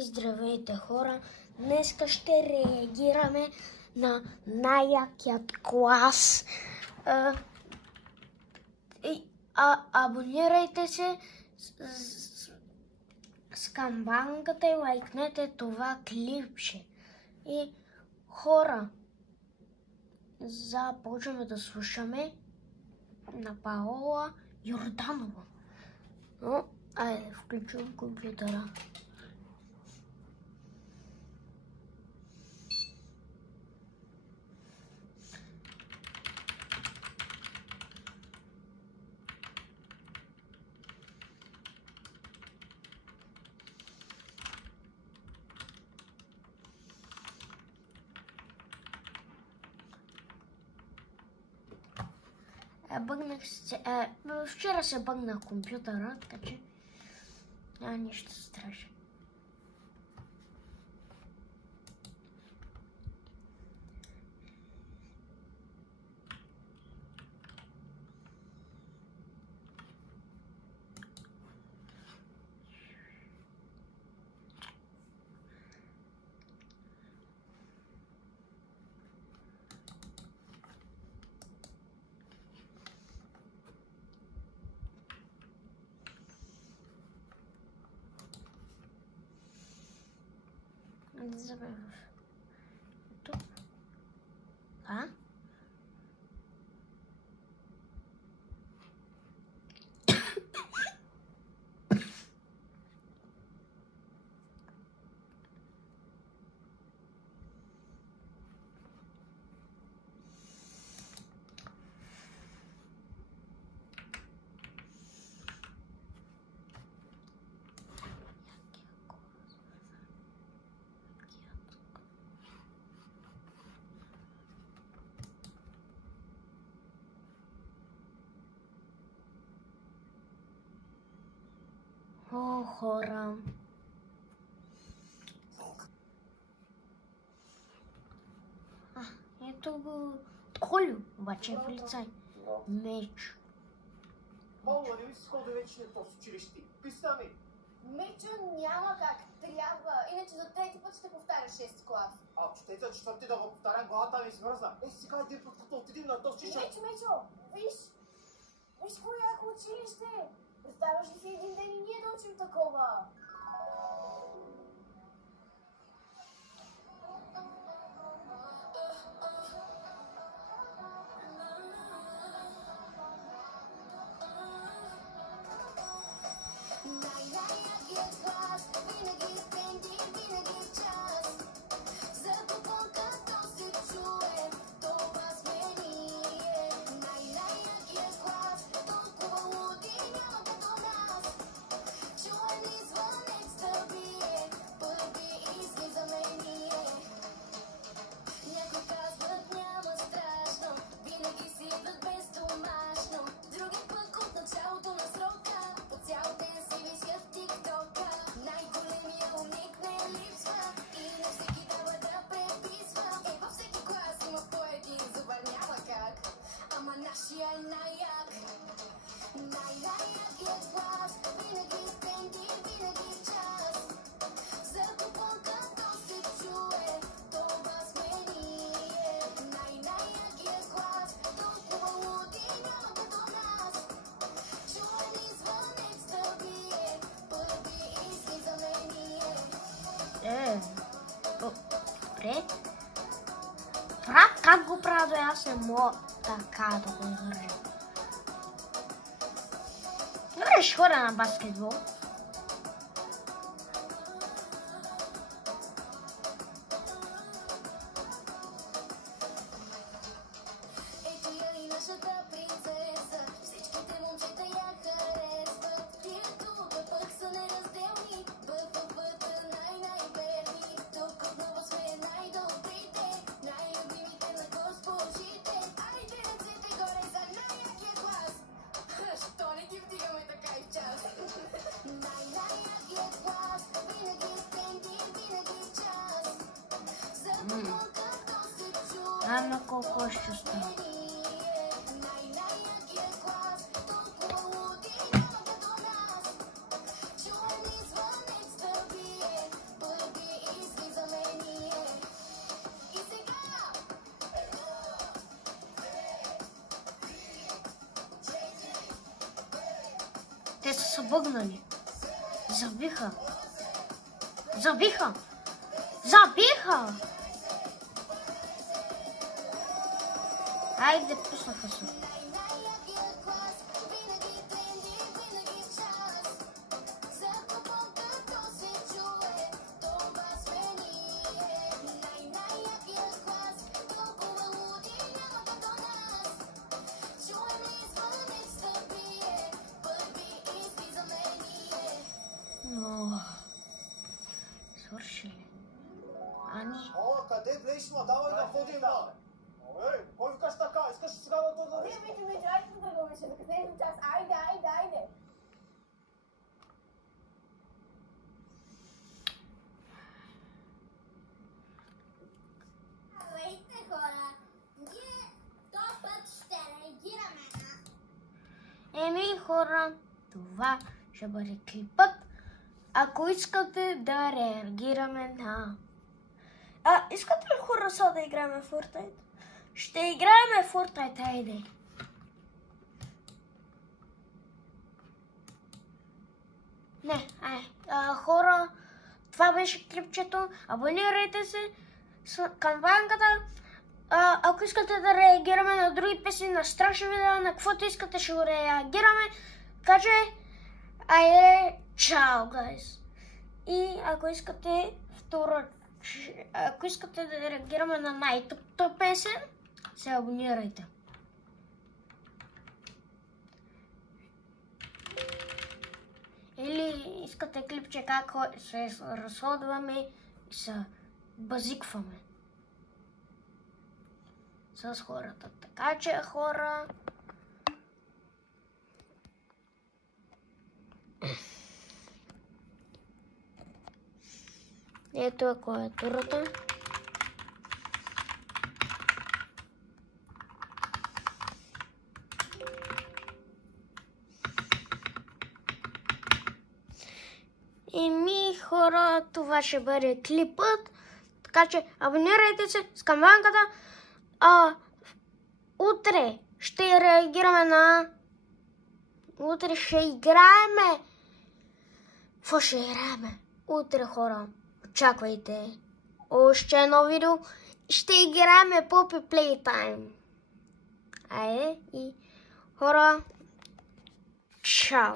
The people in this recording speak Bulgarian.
Здравейте, хора! Днеска ще реагираме на най-якият клас. Абонирайте се с камбанката и лайкнете това клипче. И хора, започваме да слушаме на Паола Йорданова. Айде, включвам компютъра. Вчера се бъгнах компютъра, така че няма нищо страшно. Тук. О, хора. Ето го Колю, обаче е полицай. Мечо. Мало, не ми си ходи вечния в училище. Писа ми. Мечо, няма как. Трябва. Иначе за трети път ще повтаряш 6 клас. Ако ще за четвърти да го повтарям, главата ми смръзна. Сега един път, като отидем на този чешък. Мечо, виж какво яко училище. Представяш ли си един ден и ние да учим такова? Добре. Как го правя, аз не мога така да го държа. Добре, ще ходя на баскетбол. На колко ще става. Те са се бъгнали. Забиха. Забиха! Забиха! Айде, пуснаха се. Свършили. Ани. О, къде влезеш, ма? Давай да ходим, ма. Ей, кой викаш така? Искаш сега да те Вие вече, айде да тръгваме, ще закъснем за час. Айде. Здравейте, хора! Ние този път ще реагираме на... Еми, хора, това ще бъде клипът. Ако искате да реагираме на... искате ли, хора, сега да играем в Fortnite? Ще играем в Fortnite, айде. Не, хора, това беше клипчето. Абонирайте се с камбанката. Ако искате да реагираме на други песни, на страшни видеа, на каквото искате, ще го реагираме. Така че, айде, чао, гайс. И ако искате ако искате да реагираме на най-тъпта песен, се абонирайте. Или искате клипче как се разходваме и се базикваме с хората. Така че, хора... Ето е клавиатурата. Еми, хора, това ще бъде клипът. Така че абонирайте се с камбанката. Утре ще реагираме на... Утре ще играеме. Какво ще играеме? Утре, хора, очаквайте още едно видео. Ще играеме Poppy Playtime. Айде и хора, чао!